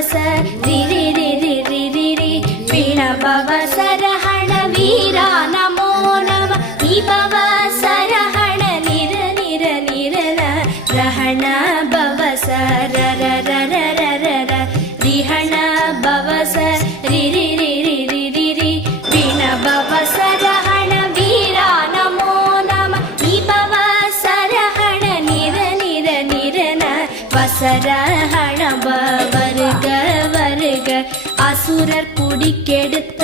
பவச ரிரி ரிரி ரிரி ரி பிண பவசரஹண வீரா நமோ நம விபவ சரஹண நிர நிர நிரல ரஹண பவச ரர ரர ரர ர ரிஹண பவச ரிரி ரிரி ரிரி ரி பிண பவசரஹண வீரா நமோ நம விபவ சரஹண நிர நிர நிரல வசரஹண வருக வருக அசுரர் குடிக்கெடுத்த